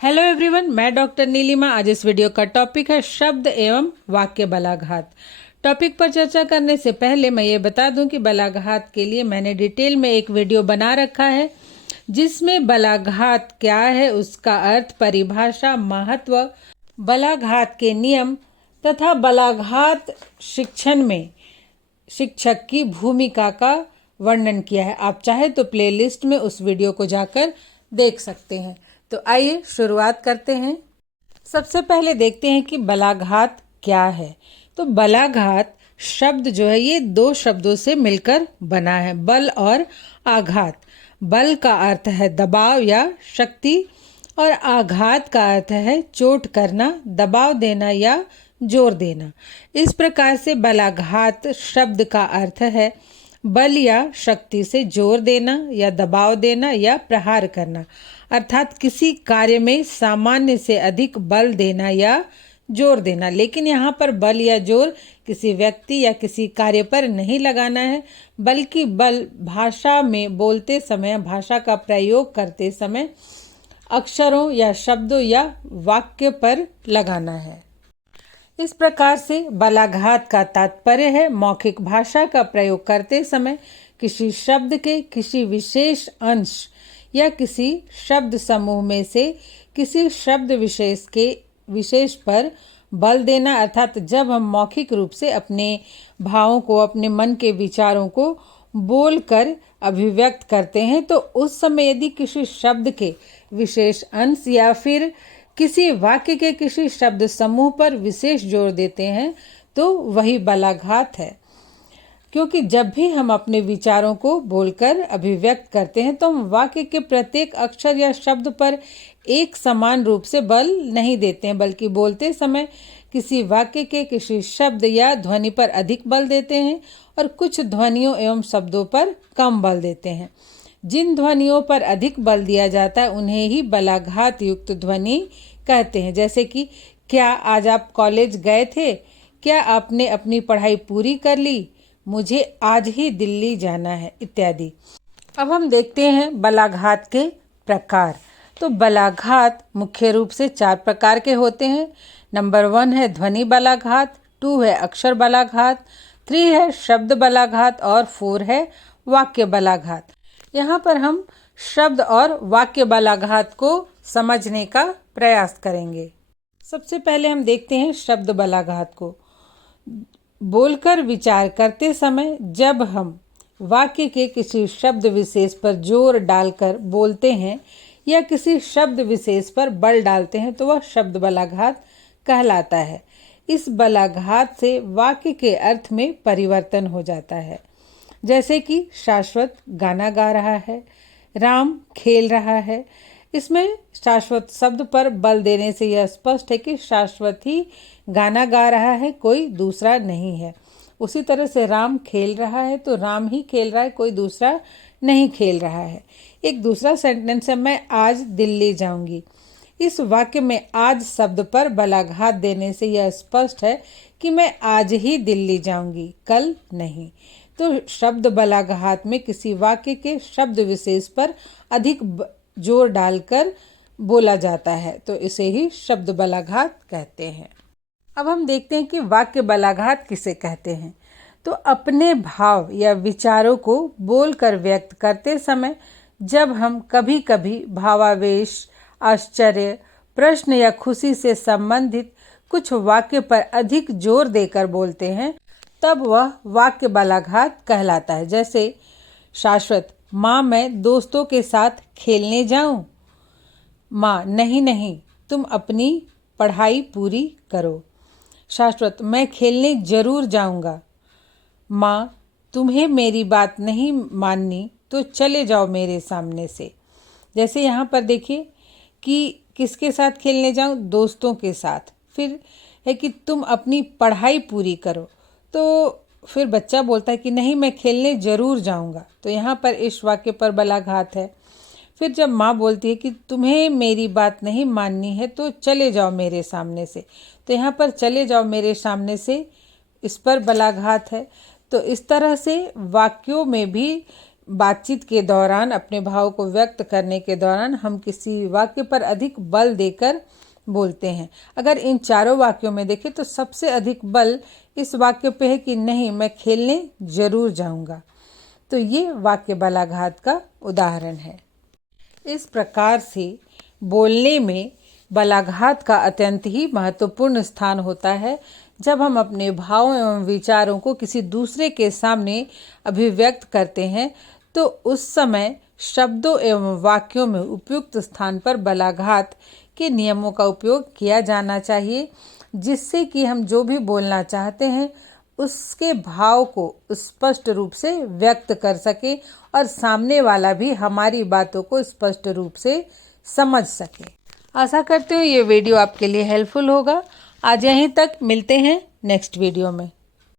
Hello everyone, मैं doctor Nilima. आज इस वीडियो का टॉपिक है शब्द एवं वाक्य बलाघात। टॉपिक पर चर्चा करने से पहले मैं ये बता दूं कि बलाघात के लिए मैंने डिटेल में एक वीडियो बना रखा है जिसमें बलाघात क्या है, उसका अर्थ, परिभाषा, महत्व, बलाघात के नियम तथा बलाघात शिक्षण में शिक्षक की भूमिका का वर्णन किया है। आप चाहे तो प्लेलिस्ट में उस वीडियो को जाकर देख सकते हैं। तो आइए शुरुआत करते हैं। सबसे पहले देखते हैं कि बलाघात क्या है। तो बलाघात शब्द जो है ये दो शब्दों से मिलकर बना है, बल और आघात। बल का अर्थ है दबाव या शक्ति और आघात का अर्थ है चोट करना, दबाव देना या जोर देना। इस प्रकार से बलाघात शब्द का अर्थ है बल या शक्ति से जोर देना या दबाव देना या प्रहार करना, अर्थात किसी कार्य में सामान्य से अधिक बल देना या जोर देना। लेकिन यहाँ पर बल या जोर किसी व्यक्ति या किसी कार्य पर नहीं लगाना है, बल्कि बल भाषा में बोलते समय, भाषा का प्रयोग करते समय अक्षरों या शब्दों या वाक्य पर लगाना है। इस प्रकार से बलाघात का तात्पर्य है मौखिक भाषा का प्रयोग करते समय किसी शब्द के किसी विशेष अंश या किसी शब्द समूह में से किसी शब्द विशेष पर बल देना, अर्थात जब हम मौखिक रूप से अपने भावों को, अपने मन के विचारों को बोलकर अभिव्यक्त करते हैं, तो उस समय यदि किसी शब्द के विशेष अंश या फिर किसी वाक्य के किसी शब्द समूह पर विशेष जोर देते हैं तो वही बलाघात है। क्योंकि जब भी हम अपने विचारों को बोलकर अभिव्यक्त करते हैं तो हम वाक्य के प्रत्येक अक्षर या शब्द पर एक समान रूप से बल नहीं देते हैं, बल्कि बोलते समय किसी वाक्य के किसी शब्द या ध्वनि पर अधिक बल देते हैं और कुछ ध्वनियों एवं शब्दों पर कम बल देते हैं। जिन ध्वनियों पर अधिक बल दिया जाता है उन्हें ही बलाघात युक्त ध्वनि कहते हैं। जैसे कि क्या आज आप कॉलेज गए थे, क्या आपने अपनी पढ़ाई पूरी कर ली, मुझे आज ही दिल्ली जाना है, इत्यादि। अब हम देखते हैं बलाघात के प्रकार। तो बलाघात मुख्य रूप से 4 प्रकार के होते हैं। नंबर 1 है ध्वनि बलाघात, 2 है अक्षर बलाघात, 3 है शब्द बलाघात और 4 है वाक्य बलाघात। यहाँ पर हम शब्द और वाक्य बलाघात को समझने का प्रयास करेंगे। सबसे पहले हम देखते हैं शब्द बलाघात को। बोलकर विचार करते समय जब हम वाक्य के किसी शब्द विशेष पर जोर डालकर बोलते हैं या किसी शब्द विशेष पर बल डालते हैं तो वह शब्द बलाघात कहलाता है। इस बलाघात से वाक्य के अर्थ में परिवर्तन हो जाता है। जैसे कि शाश्वत गाना गा रहा है, राम खेल रहा है। इसमें शाश्वत शब्द पर बल देने से यह स्पष्ट है कि शाश्वत ही गाना गा रहा है, कोई दूसरा नहीं है। उसी तरह से राम खेल रहा है तो राम ही खेल रहा है, कोई दूसरा नहीं खेल रहा है। एक दूसरा सेंटेंस है मैं आज दिल्ली जाऊंगी। इस वाक्य में आज शब्द पर बलाघात देने से यह स्पष्ट है कि मैं आज ही दिल्ली जाऊंगी, कल नहीं। तो शब्द बलाघात में किसी वाक्य के शब्द विशेष पर अधिक जोर डालकर बोला जाता है, तो इसे ही शब्द बलाघात कहते हैं। अब हम देखते हैं कि वाक्य बलाघात किसे कहते हैं। तो अपने भाव या विचारों को बोलकर व्यक्त करते समय जब हम कभी कभी भावावेश, आश्चर्य, प्रश्न या खुशी से संबंधित कुछ वाक्य पर अधिक जोर देकर बोलते हैं तब वह वाक्य बलाघात कहलाता है। जैसे शाश्वत, माँ मैं दोस्तों के साथ खेलने जाऊं। माँ नहीं नहीं, तुम अपनी पढ़ाई पूरी करो। शाश्वत, मैं खेलने जरूर जाऊंगा। माँ तुम्हें मेरी बात नहीं माननी तो चले जाओ मेरे सामने से। जैसे यहाँ पर देखिए कि किसके साथ खेलने जाऊं, दोस्तों के साथ। फिर है कि तुम अपनी पढ़ाई पूरी करो, तो फिर बच्चा बोलता है कि नहीं मैं खेलने जरूर जाऊंगा, तो यहाँ पर इस वाक्य पर बलाघात है। फिर जब माँ बोलती है कि तुम्हें मेरी बात नहीं माननी है तो चले जाओ मेरे सामने से, तो यहाँ पर चले जाओ मेरे सामने से, इस पर बलाघात है। तो इस तरह से वाक्यों में भी बातचीत के दौरान, अपने भाव को व्यक्त करने के दौरान हम किसी वाक्य पर अधिक बल देकर बोलते हैं। अगर इन चारों वाक्यों में देखें तो सबसे अधिक बल इस वाक्य पे है कि नहीं, मैं खेलने जरूर जाऊंगा। तो ये वाक्य बलाघात का उदाहरण है। इस प्रकार से बोलने में बलाघात का अत्यंत ही महत्वपूर्ण स्थान होता है। जब हम अपने भावों एवं विचारों को किसी दूसरे के सामने अभिव्यक्त करते हैं तो उस समय शब्दों एवं वाक्यों में उपयुक्त स्थान पर बलाघात के नियमों का उपयोग किया जाना चाहिए, जिससे कि हम जो भी बोलना चाहते हैं उसके भाव को स्पष्ट रूप से व्यक्त कर सके और सामने वाला भी हमारी बातों को स्पष्ट रूप से समझ सके। आशा करती हूँ ये वीडियो आपके लिए हेल्पफुल होगा। आज यहीं तक, मिलते हैं नेक्स्ट वीडियो में।